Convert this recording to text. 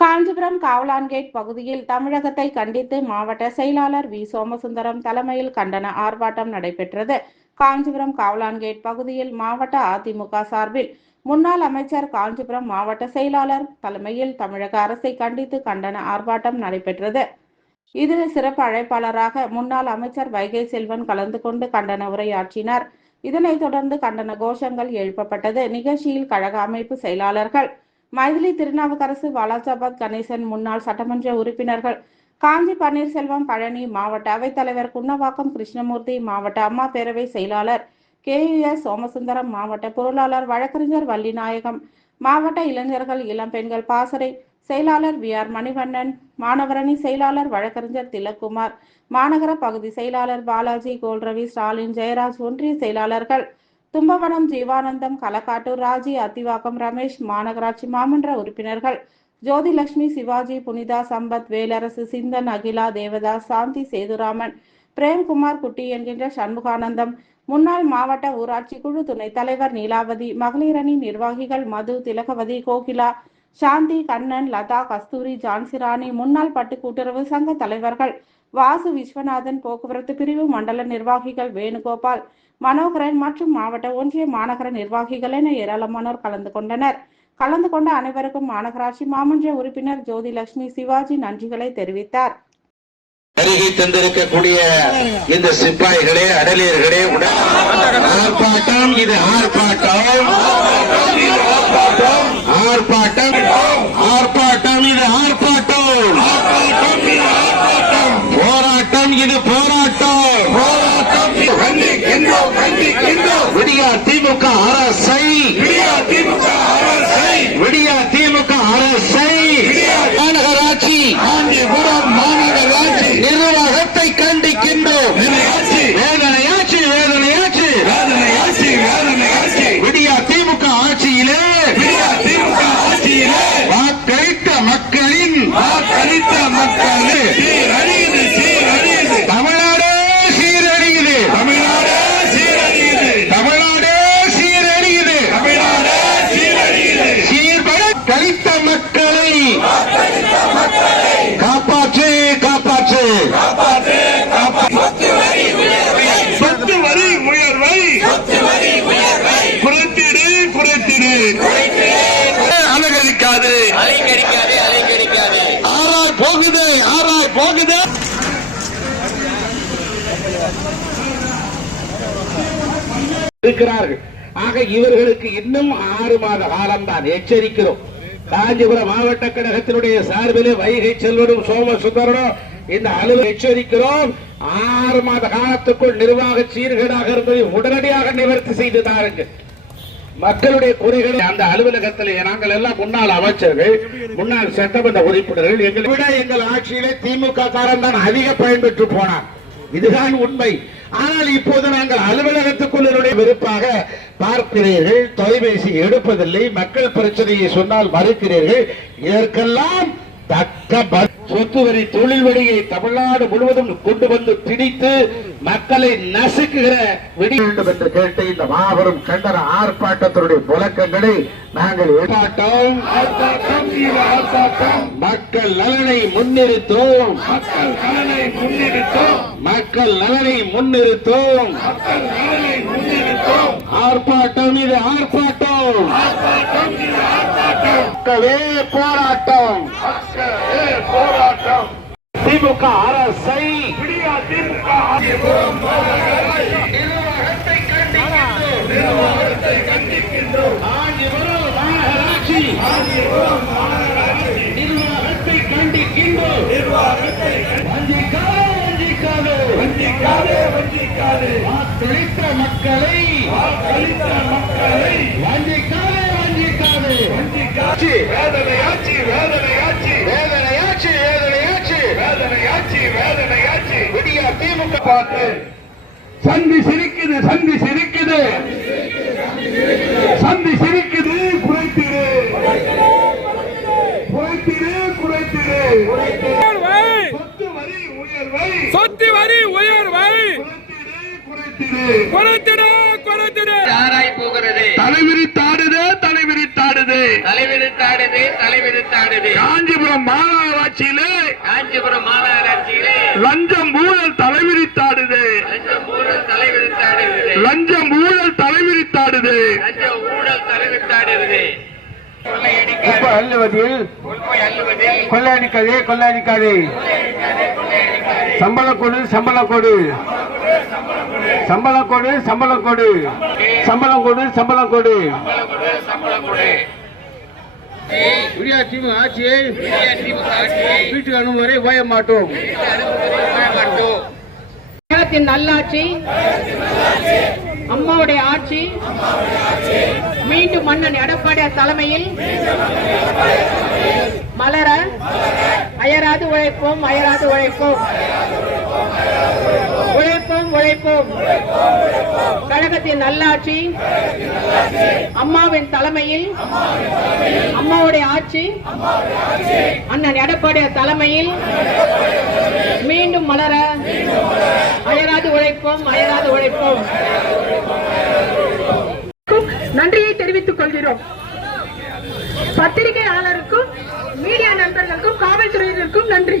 காஞ்சிபுரம் காவலான்கேட் பகுதியில் தமிழகத்தை கண்டித்து மாவட்ட செயலாளர் வி சோமசுந்தரம் தலைமையில் கண்டன ஆர்ப்பாட்டம் நடைபெற்றது. காஞ்சிபுரம் காவலான்கேட் பகுதியில் மாவட்ட அதிமுக சார்பில் முன்னாள் அமைச்சர் காஞ்சிபுரம் மாவட்ட செயலாளர் தலைமையில் தமிழக அரசை கண்டித்து கண்டன ஆர்ப்பாட்டம் நடைபெற்றது. இதில் சிறப்பு அழைப்பாளராக முன்னாள் அமைச்சர் வைகை செல்வன் கலந்து கொண்டு கண்டன உரையாற்றினார். இதனைத் தொடர்ந்து கண்டன கோஷங்கள் எழுப்பப்பட்டது. நிகழ்ச்சியில் கழக அமைப்பு செயலாளர்கள் மைதிலி திருநாவுக்கரசு, வாலாஜாபாத் கணேசன், முன்னாள் சட்டமன்ற உறுப்பினர்கள் காஞ்சி பன்னீர்செல்வம், பழனி, மாவட்ட அவைத்தலைவர் குன்னவாக்கம் கிருஷ்ணமூர்த்தி, மாவட்ட அம்மா பேரவை செயலாளர் KUS சோமசுந்தரம், மாவட்ட பொருளாளர் வழக்கறிஞர் வள்ளிநாயகம், மாவட்ட இளைஞர்கள் இளம் பெண்கள் பாசறை செயலாளர் VR மணிவண்ணன், மாணவரணி செயலாளர் வழக்கறிஞர் திலக்குமார், மாநகர பகுதி செயலாளர் பாலாஜி, கோல்ரவி, ஸ்டாலின், ஜெயராஜ், ஒன்றிய செயலாளர்கள் தும்பவனம் ஜீவானந்தம், களக்காட்டூர் ராஜி, அத்திவாக்கம் ரமேஷ், மாநகராட்சி மாமன்ற உறுப்பினர்கள் ஜோதிலட்சுமி, சிவாஜி, புனிதா, சம்பத், வேலரசு, சிந்தன், அகிலா, தேவதாஸ், சாந்தி, சேதுராமன், பிரேம்குமார், குட்டி என்கின்ற சண்முகானந்தம், முன்னாள் மாவட்ட ஊராட்சி குழு துணைத் தலைவர் நீலாவதி, மகளிரணி நிர்வாகிகள் மது, திலகவதி, கோகிலா, சாந்தி, கண்ணன், லதா, கஸ்தூரி, ஜான்சிராணி, முன்னாள் பட்டு கூட்டுறவு சங்க தலைவர்கள் வாசு, விஸ்வநாதன், போக்குவரத்து பிரிவு மண்டல நிர்வாகிகள் வேணுகோபால், மனோகரன் மற்றும் மாவட்ட ஒன்றிய மாநகர நிர்வாகிகள் என ஏராளமானோர் கலந்து கொண்டனர். கலந்து கொண்ட அனைவருக்கும் மாநகராட்சி மாமன்ற உறுப்பினர் ஜோதிலட்சுமி, சிவாஜி நன்றிகளை தெரிவித்தார். வருகை தந்திருக்கக்கூடிய இந்த சிப்பாய்களே, அடலியர்களே, ஆர்ப்பாட்டம் இது ஆர்ப்பாட்டம், ஆர்ப்பாட்டம், ஆர்ப்பாட்டம் இது ஆர்ப்பாட்டம், போராட்டம் இது போராட்டம், விடியா திமுக அரசை, விடியா திமுக அரசை, மாநகராட்சி மாநகராட்சி நிர்வாகத்தை கண்டிக்கின்றோம். வேதனையாச்சு வேதனையாச்சு விடியா திமுக ஆட்சியிலே வாக்களித்த மக்களின் தமிழ்நாடு சீரழியுது, தமிழ்நாடு சீரழியுது, சீர்பட கழித்த மக்களை காப்பாற்று காப்பாற்று. சொத்து வரி உயர்வை குறைத்திடு குறைத்திடு, அலங்கரிக்காது ஆராய் போகுது ஆராய் போகுது. இருக்கிறார்கள். ஆக இவர்களுக்கு இன்னும் 6 மாத காலம்தான் எச்சரிக்கிறோம். காஞ்சிபுரம் மாவட்ட கழகத்தினுடைய சார்பிலே வைகை செல்வனும் சோமசுந்தரனும் இந்த அலுவலகம் எச்சரிக்கிறோம். 6 மாத காலத்துக்குள் நிர்வாக சீர்கேடாக இருந்ததை உடனடியாக நிவர்த்தி செய்து தாருங்கள். மக்களுடைய குறைகளை அந்த அலுவலகத்தில் நாங்கள் எல்லாம் முன்னாள் அமைச்சர்கள், முன்னாள் சட்டமன்ற உறுப்பினர்கள், எங்களை விட எங்கள் ஆட்சியிலே திமுக காரன் தான் அதிக பயன்பெற்று போனார். இதுதான் உண்மை. ஆனால் இப்போது நாங்கள் அலுவலகத்துக்குள்ள வெறுப்பாக பார்க்கிறீர்கள், தொலைபேசி எடுப்பதில்லை, மக்கள் பிரச்சனையை சொன்னால் மறுக்கிறீர்கள். இதற்கெல்லாம் தக்க சொத்து வரி, தொழில் வரியை தமிழ்நாடு முழுவதும் கொண்டு வந்து திணித்து மக்களை நசுக்குகிற விடி வேண்டும் என்று கேட்டு இந்த மாபெரும் கண்டன ஆர்ப்பாட்டத்தினுடைய முழக்கங்களை நாங்கள் மக்கள் நலனை முன்னிறுத்தோம், மக்கள் நலனை முன்னிறுத்தோம், ஆர்ப்பாட்டம் இது ஆர்ப்பாட்டம், போராட்டம், திமுக அரசை நிர்வாகத்தை கண்டிக்கின்றோம். காஞ்சிபுரம் மாநகராட்சி நிர்வாகத்தை கண்டிக்கின்றோம். வஞ்சிக்காதே வாக்களித்த மக்களை வஞ்சிக்காதே. வேதனையாட்சி வேதனையாட்சி வேதனையாட்சி வேதனையாட்சி வேதனையாட்சி வேதனையாட்சி விடியா திமுக பார்த்து சந்தி சிரிக்குது, சந்தி சிரிக்குது, சந்தி சிரிக்குது. குறைத்திரு குறைத்திரு குறைத்திரு, சொத்து வரி உயர்வை குறைத்திரு குறைத்திரு. யாராய் போகிறது? தலைவிரித்தாடுது தலைவிரித்தாடுது தலைவிரித்தாடுது தலைவிரித்தாடுது. காஞ்சிபுரம் காஞ்சிபுரம் மாநகராட்சியிலே லஞ்சம் ஊழல் தலைவிரித்தாடுது. லஞ்சம் ஊழல் தலைவிரித்தாடுது. அள்ளுவதில் கொள்ளையடிக்காதே. சம்பளம் கொடு. திமுக ஆட்சியை வீட்டுக்கு அனுப்பும் வரை ஓய மாட்டோம். நல்லாட்சி, அம்மாவுடைய ஆட்சி மீண்டும் மன்னன் எடப்பாடியார் தலைமையில் மலர அயராது உழைப்போம். கழகத்தின் நல்லாட்சி, அம்மாவின் தலைமையில், அம்மாவுடைய ஆட்சி அண்ணன் எடப்பாடியார் தலைமையில் மீண்டும் மலர அயராது உழைப்போம். நன்றியை தெரிவித்துக் கொள்கிறோம். பத்திரிகையாளருக்கும் மீடியா நண்பர்களுக்கும் காவல்துறையினருக்கும் நன்றி.